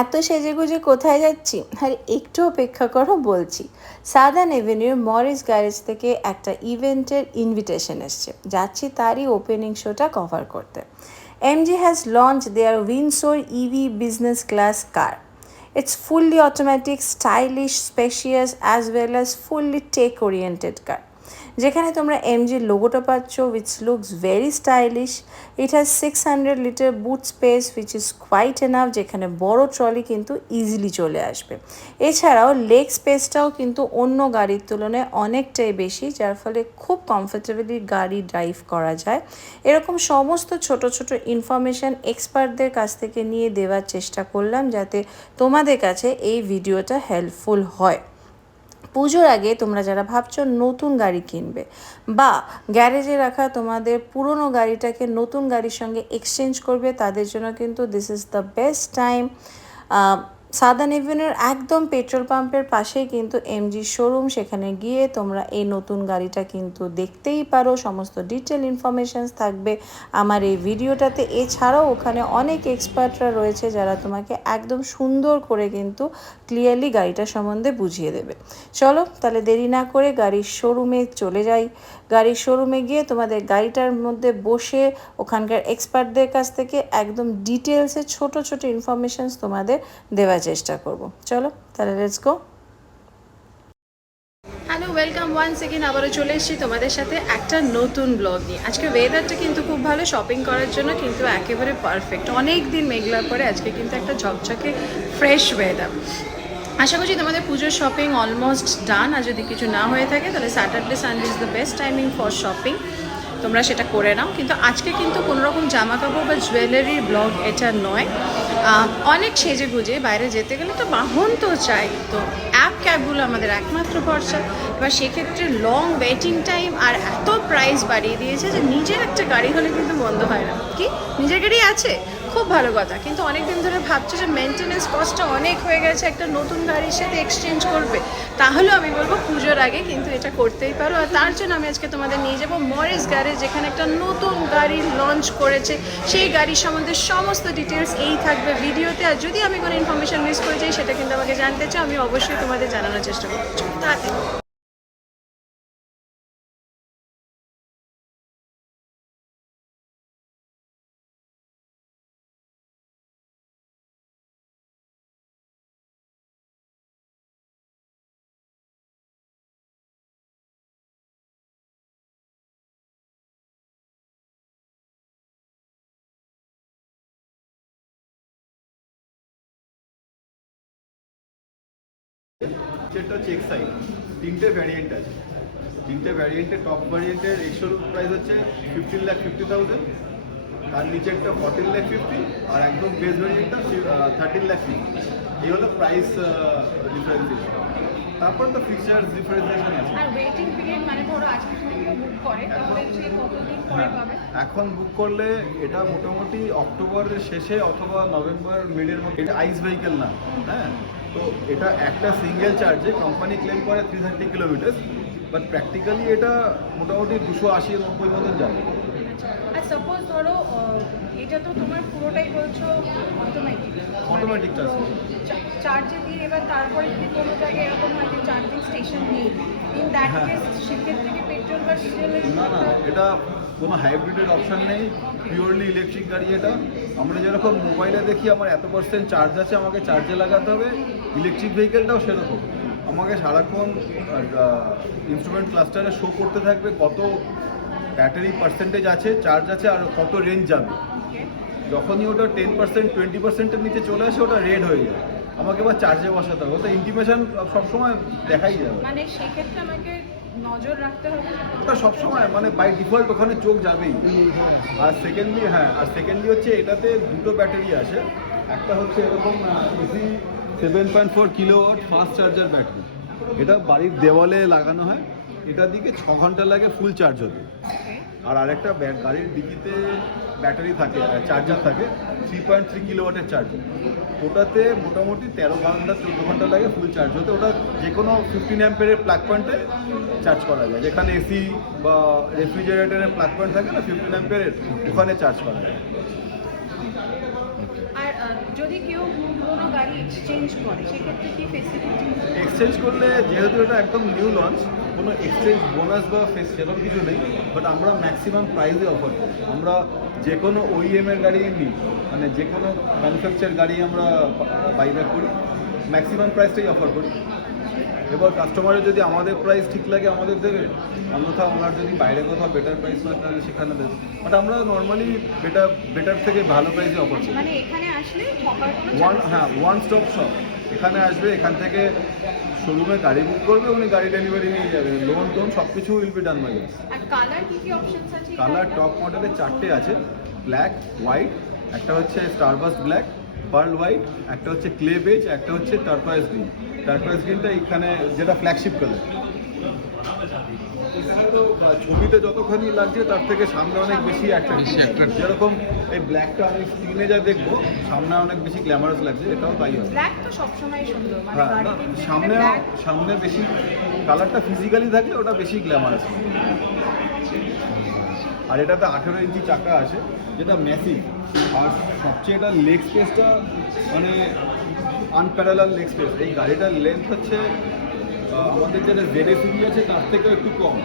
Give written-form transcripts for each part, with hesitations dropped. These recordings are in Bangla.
এত সেজেগুজে কোথায় যাচ্ছি? আর একটু অপেক্ষা করো, বলছি। সাদার্ন এভিনিউর মরিস গ্যারেজ থেকে একটা ইভেন্টের ইনভিটেশন এসছে, যাচ্ছি তারই ওপেনিং শোটা কভার করতে। MG has launch their Windsor EV business class car. It's fully automatic, stylish, spacious as well as fully tech oriented car. যেখানে তোমরা এমজির লোগোটা পাচ্ছ, which looks very stylish. It has 600 litre boot space which is quite enough, যেখানে বড় ট্রলি কিন্তু ইজিলি চলে আসবে। এছাড়াও লেগ স্পেসটাও কিন্তু অন্য গাড়ির তুলনায় অনেকটাই বেশি, যার ফলে খুব কমফোর্টেবলি গাড়ি ড্রাইভ করা যায়। এরকম সমস্ত ছোট ছোট ইনফরমেশান এক্সপার্টদের কাছ থেকে নিয়ে দেওয়ার চেষ্টা করলাম, যাতে তোমাদের কাছে এই ভিডিওটা হেল্পফুল হয়। পুজোর আগে তোমরা যারা ভাবছো নতুন গাড়ি কিনবে বা গ্যারেজে রাখা তোমাদের পুরনো গাড়িটাকে নতুন গাড়ির সঙ্গে এক্সচেঞ্জ করবে, তাদের জন্য কিন্তু this is the best time. Southern এভিনিউর একদম পেট্রোল পাম্পের পাশেই কিন্তু এমজি শোরুম, সেখানে গিয়ে তোমরা এই নতুন গাড়িটা কিন্তু দেখতেই পারো। সমস্ত ডিটেল ইনফরমেশানস থাকবে আমার এই ভিডিওটাতে। এছাড়াও ওখানে অনেক এক্সপার্টরা রয়েছে যারা তোমাকে একদম সুন্দর করে কিন্তু ক্লিয়ারলি গাড়িটা সম্বন্ধে বুঝিয়ে দেবে। চলো তাহলে দেরি না করে গাড়ির শোরুমে চলে যাই। গাড়ির শোরুমে গিয়ে তোমাদের গাড়িটার মধ্যে বসে ওখানকার এক্সপার্টদের কাছ থেকে একদম ডিটেলসে ছোট ছোট ইনফরমেশানস তোমাদের দেওয়ার চেষ্টা করব। চলো তাহলে let's go. Hello, welcome once again. আবারও চলে এসেছি তোমাদের সাথে একটা নতুন ব্লগ নিয়ে। আজকে ওয়েদারটা কিন্তু খুব ভালো, শপিং করার জন্য কিন্তু একেবারে পারফেক্ট। অনেক দিন মেঘলার পরে আজকে কিন্তু একটা ঝকঝকে ফ্রেশ ওয়েদার। আশা করছি তোমাদের পুজোর শপিং অলমোস্ট ডান। আর যদি কিছু না হয়ে থাকে তাহলে Saturday Sunday is the best timing for shopping, তোমরা সেটা করে নাও। কিন্তু আজকে কিন্তু কোনোরকম জামা কাপড় বা জুয়েলারির ব্লগ এটা নয়। অনেক সেজে গুজে বাইরে যেতে গেলে তো বাহন তো চাই, তো অ্যাপ ক্যাবগুলো আমাদের একমাত্র ভরসা। এবার সেক্ষেত্রে লং ওয়েটিং টাইম আর এত প্রাইস বাড়িয়ে দিয়েছে যে নিজের একটা গাড়ি হলে কিন্তু বন্ধ হয় না। কি নিজের গাড়ি আছে? খুব ভালো কথা, কিন্তু অনেক দিন ধরে ভাবছো যে মেনটেনেন্স কস্টটা অনেক হয়ে গেছে, একটা নতুন গাড়ির সাথে এক্সচেঞ্জ করবে, তাহলেও আমি বলবো পুজোর আগে কিন্তু এটা করতেই পারো। আর তার জন্য আমি আজকে তোমাদের নিয়ে যাবো মরিস গ্যারেজ, যেখানে একটা নতুন গাড়ি লঞ্চ করেছে। সেই গাড়ির সম্বন্ধে সমস্ত ডিটেলস এই থাকবে ভিডিওতে। আর যদি আমি কোনো ইনফরমেশন মিস করে যাই সেটা কিন্তু আমাকে জানতে চাও, আমি অবশ্যই তোমাদের জানানোর চেষ্টা করছি। তাতে এটা চেক সাইড, তিনটে ভ্যারিয়েন্ট আছে। তিনটে ভ্যারিয়েন্টে টপ ভ্যারিয়েন্টের এক্সোর প্রাইস হচ্ছে 15,50,000, তার নিচেরটা 14,50,000 আর একদম বেস ভ্যারিয়েন্টটা 13,50,000। এই হলো প্রাইস ডিফারেন্সিয়েশন। তারপর তো ফিচার্স ডিফারেন্সিয়েশন আছে। আর ওয়েটিং পিরিয়ড মানে ধরো আজকে যদি কেউ বুক করে তাহলে সে কতদিন পরে পাবে? এখন বুক করলে এটা মোটামুটি অক্টোবরের শেষে অথবা নভেম্বর মিডের মধ্যে। এটা আইস ভেহিকেল না, হ্যাঁ, তো এটা একটা সিঙ্গেল চার্জে কোম্পানি ক্লেম করে 330 কিলোমিটার, বাট প্র্যাকটিক্যালি এটা মোটামুটি 280-90 মতন যাবে। আর সাপোজ ধরো এটা তো তোমার পুরোটাই বলছো অটোমেটিক চার্জে দিয়ে, এবার তারপরে যদি কোনো জায়গায় এরকম হয় যে চার্জিং স্টেশন নেই, ইন দ্যাট কেস সেক্ষেত্রে কি পেট্রোল বা ডিজেলের? না না, এটা কোনো হাইব্রিডের অপশান নেই, পিওরলি ইলেকট্রিক গাড়ি এটা। আমরা যেরকম মোবাইলে দেখি আমার এত % চার্জ আছে, আমাকে চার্জে লাগাতে হবে, ইলেকট্রিক ভেহিকেলটাও সেরকম। আমাকে সারাক্ষণ ইনস্ট্রুমেন্ট ক্লাস্টারে শো করতে থাকবে কত ব্যাটারি পার্সেন্টেজ আছে, চার্জ আছে, আর কত রেঞ্জ যাবে। যখনই ওটা 10% 20%-এর নিচে চলে আসে ওটা রেড হয়ে যায়, আমাকে এবার চার্জে বসাতে হবে। ওটা ইন্টিমেশন সবসময় দেখাই যাবে, মানে সেক্ষেত্রে আমাকে নজর রাখতে হবে ওটা সবসময় মানে বাই ডিফল্ট ওখানে চোখ যাবেই। আর সেকেন্ডলি হচ্ছে এটাতে দুটো ব্যাটারি আসে। একটা হচ্ছে এরকম AC 7.4 kilowatt fast charger battery, এটা বাড়ির দেওয়ালে লাগানো হয়। এটা দিকে 6 ঘন্টা লাগে ফুল চার্জ হতে। আর আরেকটা গাড়ির ডিকিতে ব্যাটারি থাকে, চার্জার থাকে 3.3 কিলোওয়াটের চার্জার, ওটাতে মোটামুটি 13 ঘন্টা 14 ঘন্টা লাগে ফুল চার্জ হতে। ওটা যে কোনো 15 অ্যাম্পিয়ারের প্লাগ পয়েন্টে চার্জ করা যায়, যেখানে এসি বা রেফ্রিজারেটরের প্লাগ পয়েন্ট থাকে না 15 অ্যাম্পিয়ারের, ওখানে চার্জ করা যায়। আর যদি কেউ কোনো গাড়ি এক্সচেঞ্জ করে সেক্ষেত্রে কি ফেসিলিটি? এক্সচেঞ্জ করলে যেহেতু এটা একদম নিউ লঞ্চ, কোনো এক্সচেঞ্জ বোনাস বা সেরকম কিছু নেই, বাট আমরা ম্যাক্সিমাম প্রাইসে অফার করি। আমরা যে কোনো OEM এর গাড়ি নিই, মানে যে কোনো ম্যানুফ্যাকচার গাড়ি আমরা বাইব্যাক করি, ম্যাক্সিমাম প্রাইসটাই অফার করি। এবার কাস্টমারের যদি আমাদের প্রাইস ঠিক লাগে আমাদের দেবে, অন্যথা ওনার যদি বাইরে কোথাও বেটার প্রাইস হয় তাহলে সেখানে দেবে। বাট আমরা নর্মালি বেটার থেকে ভালো প্রাইসে অফার করি। মানে এখানে আসলে ঠকার কোনো ওয়ান স্টপ শপ। এখানে আসবে, এখান থেকে শোরুমে গাড়ি বুক করবে, উনি গাড়ি ডেলিভারি নিয়ে যাবে, লোন টোন সব কিছু will be done by us. আর কালার কি কি অপশনস আছে? কালার টপ মডেলে 4টে আছে, ব্ল্যাক, হোয়াইট, একটা হচ্ছে স্টারবাস্ট ব্ল্যাক, পার্ল হোয়াইট, একটা হচ্ছে ক্লে বেজ, একটা হচ্ছে টারকোয়েজ গ্রিন। টারকোয়েজ গ্রিনটা এখানে যেটা ফ্ল্যাগশিপ কালার। ছবিতে যতখানি লাগছে তার থেকে সামনে অনেক বেশি অ্যাট্রাক্টিভ। যেরকম এই ব্ল্যাকটা আমি স্ক্রিনে যা দেখবো, সামনে অনেক বেশি গ্ল্যামারাস লাগছে, এটাও তাই হবে। ব্ল্যাক তো সবসময় সুন্দর, মানে হ্যাঁ, গাড়ি না, কিনতে গেলে black সামনে বেশি কালারটা ফিজিক্যালি থাকলে ওটা বেশি গ্ল্যামারাস। আর এটাতে 18 ইঞ্চি চাকা আছে, যেটা ম্যাসিভ। আর সবচেয়ে এটা লেগ স্পেসটা মানে আনপ্যারালাল লেগ স্পেস। এই গাড়িটার লেন্থ হচ্ছে আমাদের যেটা ZSUV আছে তার থেকেও একটু কম,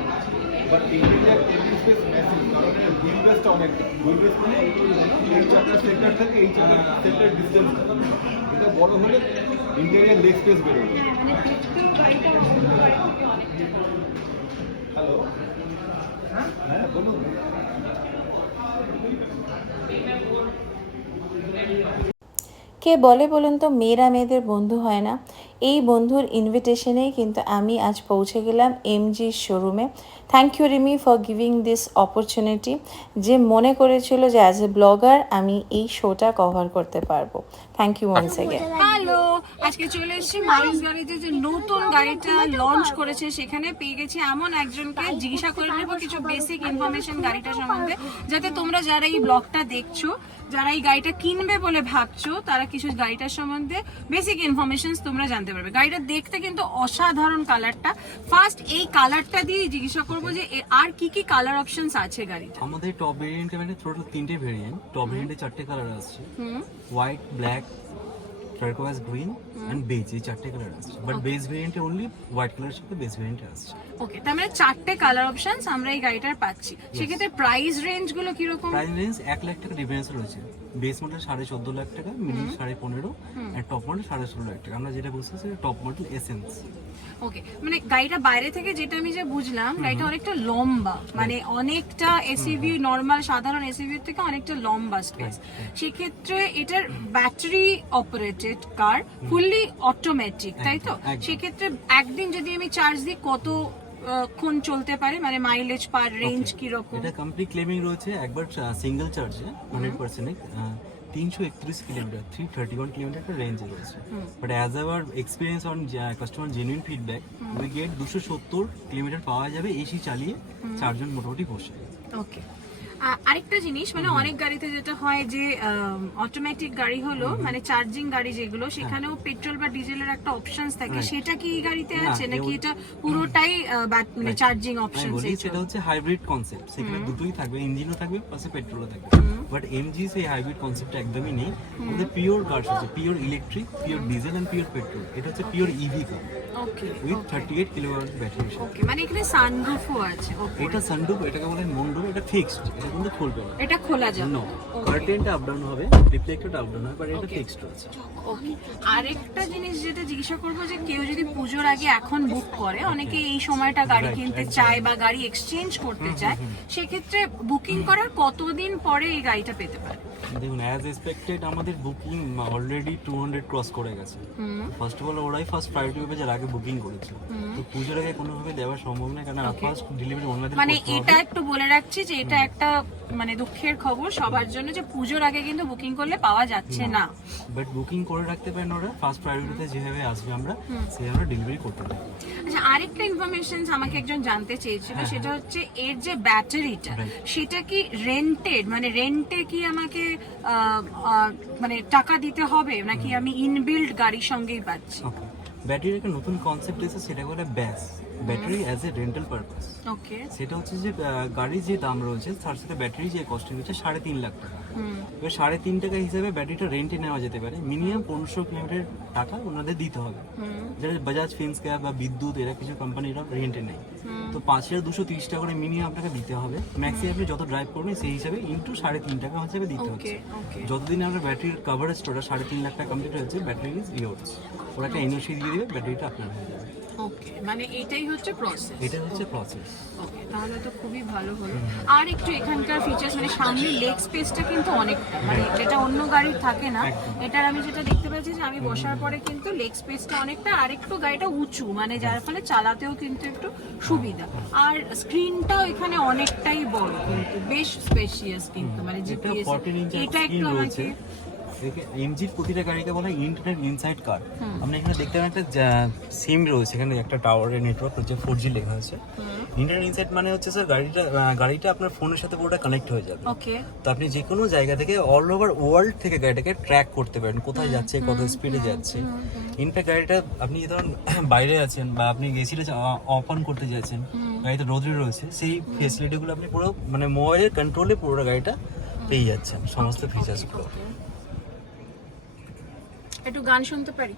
বাট ইন্টেরিয়ার স্পেস ম্যাসিভ। কারণ হুইল বেসটা অনেক, হুইল বেস মানে এই চাকার সেন্টার থেকে এই চাকার সেন্টার ডিস্টেন্স, এটা বড় হলে ইন্টেরিয়ার লেগ স্পেস বেরোবে। মানে দেখতেও গাড়িটা অন্য গাড়ি থেকে অনেকটা। হ্যালো, হ্যাঁ বলুন। কে বলে বলুন তো, মেয়েরা মেয়েদের বন্ধু হয় না? এই বন্ধুর ইনভিটেশনেই কিন্তু আমি আজ পৌঁছে গেলাম MG's শোরুমে। Thank you Rimi for giving this opportunity, যে মনে করেছিল যে অ্যাজ এ ব্লগার আমি এই শোটা কভার করতে পারবো। Thank you once again. Hello, আজকে চলে এসেছি মরিস গাড়িতে, যে নতুন গাড়িটা লঞ্চ করেছে সেখানে পেয়ে গেছি এমন একজনকে। জিজ্ঞাসা করে নেবো কিছু বেসিক ইনফরমেশন গাড়িটা সম্বন্ধে, যাতে তোমরা যারা এই ব্লগটা দেখছো, যারা এই গাড়িটা কিনবে বলে ভাবছো, তারা কিছু গাড়িটার সম্বন্ধে বেসিক ইনফরমেশন তোমরা জানতে পারবে। গাড়িটা দেখতে কিন্তু অসাধারণ কালারটা। ফার্স্ট এই কালারটা দিয়ে জিজ্ঞাসা করবো যে আর কি কি কালার অপশনস আছে গাড়িটা। আমাদের টপ ভেরিয়েন্টে মানে টোটাল 3টে ভেরিয়েন্ট। টপ ভেরিয়েন্টে 4টে কালার আসছে, white, black, turquoise green and beige, এই 4টে কালার আসছে। বাট বেজ ভেরিয়েন্টে অনলি হোয়াইট কালারের সাথে বেজ ভেরিয়েন্টে আসছে। ওকে, তার মানে 4টে কালার অপশনস আমরা এই গাড়িটার পাচ্ছি। সেক্ষেত্রে প্রাইস রেঞ্জ গুলো কিরকম? প্রাইস রেঞ্জ 1 লাখ টাকা ডিফারেন্স রয়েছে। বেস মডেল 14.5 লাখ টাকা, মিনি 15.5, আর টপ মডেল 16.5 লাখ টাকা। আমরা যেটা বলছি সেটা টপ মডেল এসেন্স। ওকে, মানে গাড়িটা বাইরে থেকে যেটা আমি যে বুঝলাম, গাড়িটা অনেকটা লম্বা, মানে অনেকটা এসইভি, নরমাল সাধারণ এসইভির থেকে অনেকটা লম্বা স্পেস। সেক্ষেত্রে এটার ব্যাটারি অপারেটেড কার, ফুললি অটোমেটিক, তাই তো? সেক্ষেত্রে একদিন যদি আমি চার্জ দিই কতক্ষণ চলতে পারে, মানে মাইলেজ পার রেঞ্জ কিরকম? এটা কমপ্লিট ক্লেমিং রয়েছে একবার সিঙ্গেল চার্জে 100% 331 কিলোমিটার, 331 কিলোমিটার একটা রেঞ্জ রয়েছে। But as our experience on customer genuine feedback, we get 270 kilometre পাওয়া যাবে এসি চালিয়ে, চারজন মোটামুটি বসে। ওকে, আরেকটা জিনিস, মানে অনেক গাড়িতে যেটা হয় যে অটোমেটিক গাড়ি হলো, মানে চার্জিং গাড়ি যেগুলো, সেখানেও পেট্রোল বা ডিজেলের একটা অপশনস থাকে, সেটা কি এই গাড়িতে আছে নাকি এটা পুরোটাই মানে চার্জিং অপশনস? সেটা হচ্ছে হাইব্রিড কনসেপ্ট, সেখানে দুটোই থাকবে, ইঞ্জিনও থাকবে প্লাস পেট্রোলও থাকবে। বাট এমজি সেই হাইব্রিড কনসেপ্টটা একদমই নেই। আমাদের পিওর কার্স আছে, pure electric, pure diesel and pure petrol. এটা হচ্ছে pure EV car okay, with 38 kilowatt battery. Okay, মানে এখানে সানরুফও আছে। ওকে, এটা সানরুফ, এটাকে বলে মন্ডপ, এটা ফিক্সড, এটা কিন্তু খুলবে না। এটা খোলা যাবে? নো, কার্টেনটা আপ ডাউন হবে, রিফ্লেক্টরটা আপ ডাউন হবে, বাট এটা ফিক্সড আছে। ওকে, আরেকটা জিনিস যেটা জিজ্ঞাসা করবো, যে কেউ যদি পুজোর আগে এখন বুক করে, অনেকে এই সময়টা গাড়ি কিনতে চায় বা গাড়ি এক্সচেঞ্জ করতে চায়, সেক্ষেত্রে বুকিং করার কতদিন পরে এই গাড়িটা পেতে পারে? দেখুন, অ্যাজ এক্সপেক্টেড আমাদের বুকিং অলরেডি 200 ক্রস করে গেছে। ফার্স্ট অফ অল ওরাই ফার্স্ট প্রায়োরিটি হবে যারা আগে বুকিং করেছে। তো পুজোর আগে কোনোভাবে দেওয়া সম্ভব না, কারণ ফার্স্ট ডেলিভারি ওনাদের মানে করতে হবে। এটা একটু বলে রাখছি যে এটা একটা মানে দুঃখের খবর সবার জন্য, যে পুজোর আগে কিন্তু বুকিং করলে পাওয়া যাচ্ছে না। বাট বুকিং করে রাখতে পারেন ওরা, ফার্স্ট প্রায়োরিটিতে যেভাবে আসবে আমরা সেই আমরা ডেলিভারি করতে পারি। আচ্ছা, আরেকটা ইনফরমেশন আমাকে একজন জানতে চেয়েছিল, সেটা হচ্ছে এর যে ব্যাটারিটা, সেটা কি রেন্টেড, মানে রেন্টে কি আমাকে মানে টাকা দিতে হবে, নাকি আমি ইনবিল্ড গাড়ির সঙ্গেই পাচ্ছি? ওকে, ব্যাটারির একটা নতুন কনসেপ্ট এসেছে, সেটা বলে ব্যাস, battery as a rental purpose. Okay, সেটা হচ্ছে যে গাড়ির যে দাম রয়েছে তার সাথে ব্যাটারি যে কস্টিং হচ্ছে 3.5 লাখ টাকা। এবার 3.5 টাকা হিসাবে ব্যাটারিটা রেন্টে নেওয়া যেতে পারে, মিনিমাম 1500 কিলোমিটার টাকা ওনাদের দিতে হবে। যেটা বাজাজ ফিনস্ক্যাপ বা বিদ্যুৎ এরা কিছু কোম্পানিরা রেন্টে নেয়, তো 5230 টাকা করে মিনিমাম আপনাকে দিতে হবে। ম্যাক্সিমাম আপনি যত ড্রাইভ করবেন সেই হিসাবে ইন্টু 3.5 টাকা হিসাবে দিতে হচ্ছে। যতদিন আপনার ব্যাটারির কভারেজটা 3.5 লাখ টাকা কমপ্লিট হয়েছে, ব্যাটারি ইজ ইয়োর্স। ওরা একটা এনওসি দিয়ে দিবে, ব্যাটারিটা আপনার হয়ে যাবে। ওকে, মানে এটাই হচ্ছে প্রসেস। এটা হচ্ছে প্রসেস। ওকে, তাহলে তো খুবই ভালো হলো। আর একটু এখানকার ফিচার্স, মানে সামনে লেগ স্পেসটা কিন্তু অনেকটা, মানে যেটা অন্য গাড়ির থাকে না। এটার আমি যেটা দেখতে পাচ্ছি যে আমি বসার পরে কিন্তু লেগ স্পেসটা অনেকটা, আর একটু গাড়িটা উঁচু, মানে যার ফলে চালাতেও কিন্তু একটু সুবিধা। আর স্ক্রিনটাও এখানে অনেকটাই বড়, কিন্তু বেশ স্পেশিয়াস কিন্তু, মানে জিপিএস এটা একটু আমাকে এমজির প্রতিটা গাড়িকে বলা হয় ইন্টারনেট ইনসাইড কার। আমরা এখানে দেখতে পাবেন একটা সিম রয়েছে, এখানে একটা টাওয়ারের নেটওয়ার্ক হচ্ছে 4G লেখা আছে। ইন্টারনেট ইনসাইড মানে হচ্ছে স্যার গাড়িটা আপনার ফোনের সাথে পুরোটা কানেক্ট হয়ে যাবে। ওকে, তো আপনি যে কোনো জায়গা থেকে অল ওভার ওয়ার্ল্ড থেকে গাড়িটাকে ট্র্যাক করতে পারেন, কোথায় যাচ্ছে, কত স্পিডে যাচ্ছে। ইনফ্যাক্ট গাড়িটা আপনি ধরুন বাইরে আছেন বা আপনি এসিটা অফ অন করতে যাচ্ছেন, গাড়িতে রোদ্রে রয়েছে, সেই ফেসিলিটিগুলো আপনি পুরো মানে মোবাইলের কন্ট্রোলে পুরো গাড়িটা পেয়ে যাচ্ছেন, সমস্ত ফিচার্সগুলো। একটু গান শুনতে পারি?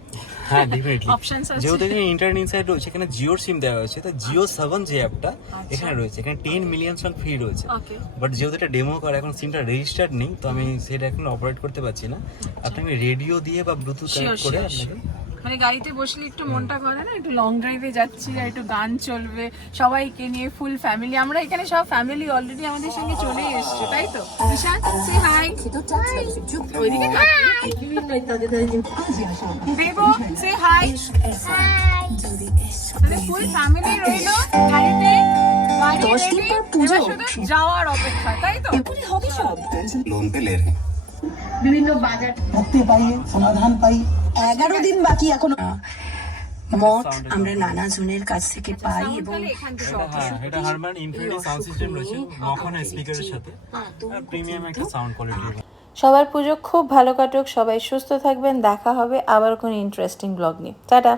হ্যাঁ, ডেফিনেটলি। অপশনস আছে যেহেতু এখানে ইন্টারনেট ইনসাইড রয়েছে, এখানে জিওর সিম দেওয়া হয়েছে, তো জিও 7 যে অ্যাপটা এখানে রয়েছে, এখানে 10 মিলিয়ন সং ফ্রি রয়েছে। ওকে, বাট যেহেতু এটা ডেমো কার, এখন সিমটা রেজিস্টার্ড নেই, তো আমি সেটা এখন অপারেট করতে পারছি না। আপনাকে রেডিও দিয়ে বা ব্লুটুথ কানেক্ট করে আপনাকে, মানে গাড়িতে বসলে একটু মনটা করে না, একটু লং ড্রাইভে যাচ্ছি আর একটু গান চলবে, সবাইকে নিয়ে ফুল ফ্যামিলি। আমরা এখানে সব ফ্যামিলি অলরেডি আমাদের সঙ্গে চলে এসেছে, তাই তো? ঈশান, সে হাই। ওইদিকে দেবো, সে হাই। মানে ফুল ফ্যামিলি রইলো গাড়িতে, গাড়ি ready, এবার শুধু যাওয়ার অপেক্ষা, তাই তো? लोन पे ले रहे हैं। বিভিন্ন বাজার মুক্তি পাইয়ে সমাধান পাই। 11 দিন বাকি এখনো মত আমরা নানা জনের কাছ থেকে পাই এবং তাহলে এখান থেকে হ্যাঁ, এটা হারমান ইনফিনিটি সাউন্ড সিস্টেম রয়েছে, মখানা স্পিকারের সাথে, প্রিমিয়াম একটা সাউন্ড কোয়ালিটি। সবার পুজো খুব ভালো কাটুক, সবাই সুস্থ থাকবেন। দেখা হবে আবার কোনো ইন্টারেস্টিং ব্লগ নিয়ে। টাটা।